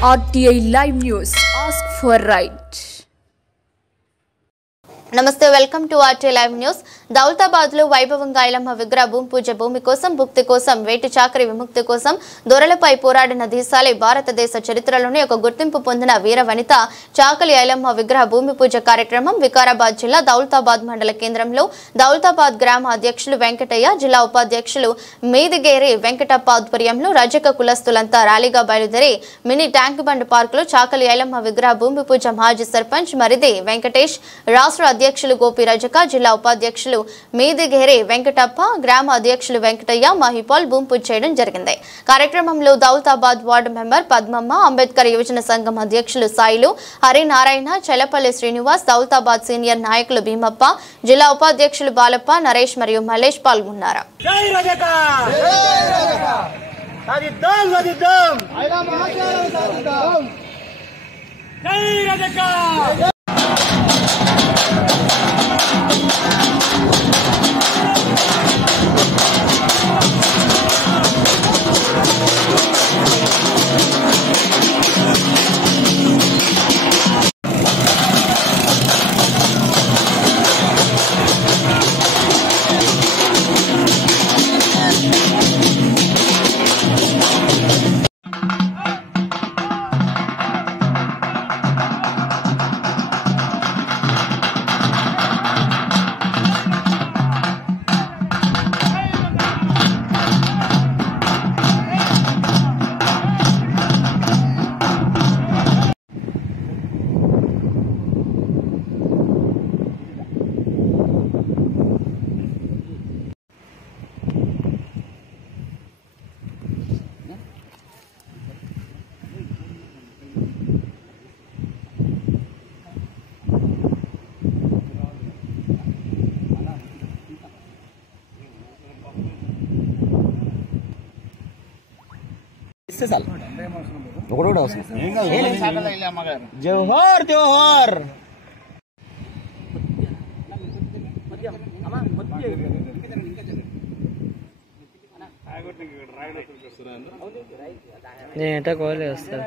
RTI Live News. Ask for right. నమస్తే welcome to RT live news. Daulatabad లో వైభవంగా ఐలమ్మ విగ్రహ భూమి పూజ భూమి కోసం భుక్తి కోసం వేటి చాకరి విముక్తి కోసం దొరలపై పోరాడిన దేశాలే భారతదేశ చరిత్రలోనే ఒక గుర్తింపు పొందిన వీర వనిత చాకలి ఐలమ్మ విగ్రహ భూమి పూజ కార్యక్రమం వికారాబాద్ జిల్లా దౌలతాబాద్ మండల కేంద్రంలో దౌలతాబాద్ గ్రామ అధ్యక్షులు వెంకటయ్య, జిల్లా ఉపాధ్యక్షులు మీదిగేరి వెంకటప్ప ఆధ్వర్యంలో రజక కులస్తులంతా ర్యాలీగా బయలుదేరి మినీ ట్యాంక్ బండ్ పార్కులో చాకలి ఐలమ్మ విగ్రహ భూమి పూజ మాజీ సర్పంచ్ మరిది వెంకటేష్, రాష్ట్ర అధ్యక్షులు గోపి రజక, జిల్లా ఉపాధ్యక్షులు మీదిగేరి వెంకటప్ప, గ్రామ అధ్యక్షులు వెంకటయ్య, మహిపాల్ భూమి పూజ చేయడం జరిగింది. కార్యక్రమంలో దౌలతాబాద్ వార్డు మెంబర్ పద్మమ్మ, అంబేద్కర్ యువజన సంఘం అధ్యక్షులు సాయిలు, హరినారాయణ, చెలపల్లి శ్రీనివాస్, దౌలతాబాద్ సీనియర్ నాయకులు భీమప్ప, జిల్లా ఉపాధ్యక్షులు బాలప్ప, నరేష్ మరియు మల్లేష్ పాల్గొన్నారు. జోహార్ జోహార్. నేను కోలే వస్తా.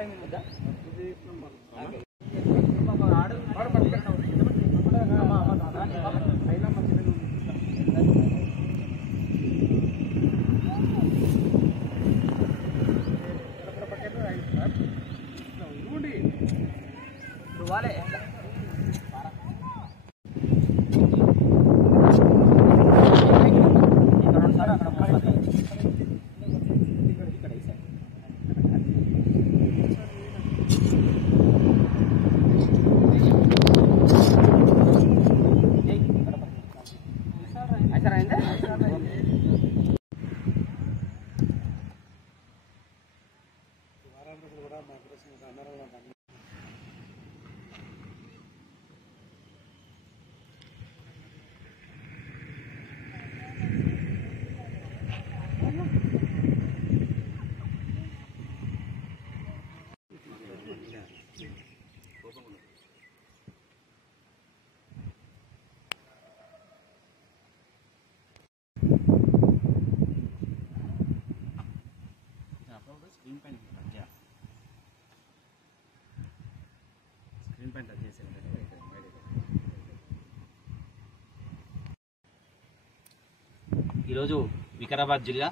ఈరోజు వికారాబాద్ జిల్లా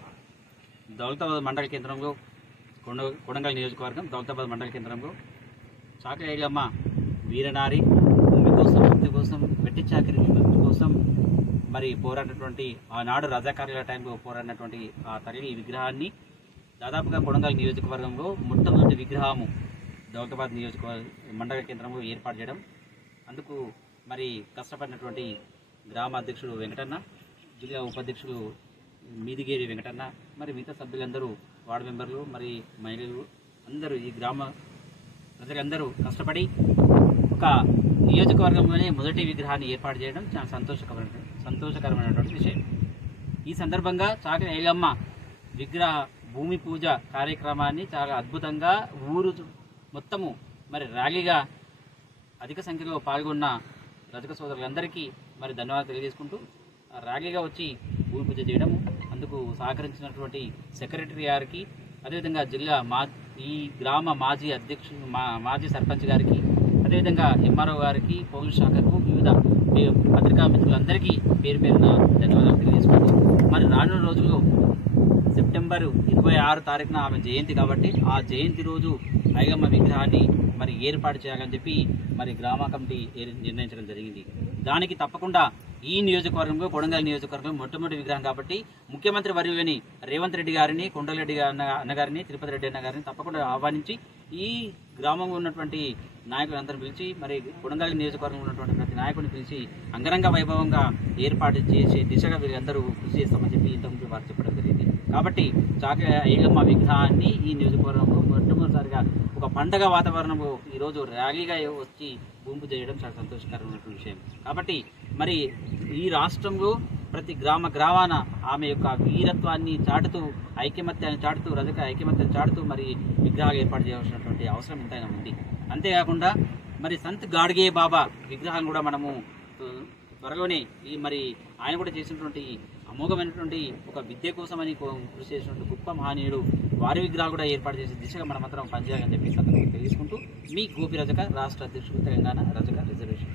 దౌలతాబాద్ మండల కేంద్రంలో కొడంగల్ నియోజకవర్గం దౌలతాబాద్ మండల కేంద్రంలో చాకలి ఐలమ్మ వీరనారి భూమి కోసం ముక్తి కోసం వెట్టి చాకరి కోసం మరి పోరాడినటువంటి ఆనాడు రజాకారుల టైంలో పోరాడినటువంటి ఆ తల్లి విగ్రహాన్ని దాదాపుగా కొడంగల్ నియోజకవర్గంలో మొట్టమొదటి విగ్రహము దౌలతాబాద్ మండల కేంద్రంలో ఏర్పాటు చేయడం, అందుకు మరి కష్టపడినటువంటి గ్రామ అధ్యక్షుడు వెంకటన్న, జిల్లా ఉపాధ్యక్షుడు మీదిగేరి వెంకటన్న, మరి మిగతా సభ్యులందరూ, వార్డు మెంబర్లు, మరి మహిళలు అందరూ, ఈ గ్రామ ప్రజలందరూ కష్టపడి ఒక నియోజకవర్గంలోనే మొదటి విగ్రహాన్ని ఏర్పాటు చేయడం చాలా సంతోషకరమైనటువంటి విషయం. ఈ సందర్భంగా చాకలి ఐలమ్మ విగ్రహ భూమి పూజ కార్యక్రమాన్ని చాలా అద్భుతంగా ఊరు మొత్తము మరి ర్యాలీగా అధిక సంఖ్యలో పాల్గొన్న రజక సోదరులందరికీ మరి ధన్యవాదాలు తెలియజేసుకుంటూ ర్యాలీగా వచ్చి భూమి పూజ చేయడం, అందుకు సహకరించినటువంటి సెక్రటరీ గారికి, అదేవిధంగా ఈ గ్రామ మాజీ సర్పంచ్ గారికి, అదేవిధంగా ఎంఆర్ఓ గారికి, పోలీస్ శాఖకు, వివిధ పత్రికా మిత్రులందరికీ పేరు పేరున ధన్యవాదాలు తెలియజేసుకుంటూ, మరి రానున్న రోజుల్లో సెప్టెంబర్ 26 తారీఖున ఆమె జయంతి కాబట్టి ఆ జయంతి రోజు ఐగమ్మ విగ్రహాన్ని మరి ఏర్పాటు చేయాలని చెప్పి మరి గ్రామ కమిటీ నిర్ణయించడం జరిగింది. దానికి తప్పకుండా ఈ నియోజకవర్గంలో, కొడంగల్ నియోజకవర్గం మొట్టమొదటి విగ్రహం కాబట్టి ముఖ్యమంత్రి వర్యులని రేవంత్ రెడ్డి గారిని, కొండలరెడ్డి అన్నగారిని, తిరుపతి రెడ్డి అన్న గారిని తప్పకుండా ఆహ్వానించి ఈ గ్రామంలో ఉన్నటువంటి నాయకులందరూ పిలిచి, మరి కొడంగల్ నియోజకవర్గంలో ఉన్నటువంటి ప్రతి నాయకుడిని పిలిచి అంగరంగ వైభవంగా ఏర్పాటు చేసే దిశగా వీరందరూ కృషి చేస్తామని చెప్పి ఇంతకుముందు వారు చెప్పడం జరిగింది. కాబట్టి ఐగమ్మ విగ్రహాన్ని ఈ నియోజకవర్గంలో మొట్టమొదటిసారిగా ఒక పండగ వాతావరణంలో ఈరోజు ర్యాలీగా వచ్చి గుంపు చేయడం చాలా సంతోషకరమైనటువంటి విషయం. కాబట్టి మరి ఈ రాష్ట్రంలో ప్రతి గ్రామాన ఆమె యొక్క వీరత్వాన్ని చాటుతూ, ఐకమత్యాన్ని చాటుతూ, రజక ఐకమత్యాన్ని చాటుతూ మరి విగ్రహాలు ఏర్పాటు చేయాల్సినటువంటి అవసరం ఎంతైనా ఉంది. అంతేకాకుండా మరి సంత్ గాడ్గే బాబా విగ్రహం కూడా మనము త్వరలోనే మరి ఆయన కూడా చేసినటువంటి అమోఘమైనటువంటి ఒక విద్య కోసమని కృషి చేసినటువంటి గొప్ప మహనీయుడు, వారి విగ్రహాలు కూడా ఏర్పాటు చేసే దిశగా మనమందరం పనిచేయాలని చెప్పి తెలియజేసుకుంటూ, మీ గోపి రజక, రాష్ట్ర అధ్యక్షుడు, తెలంగాణ రజక రిజర్వేషన్.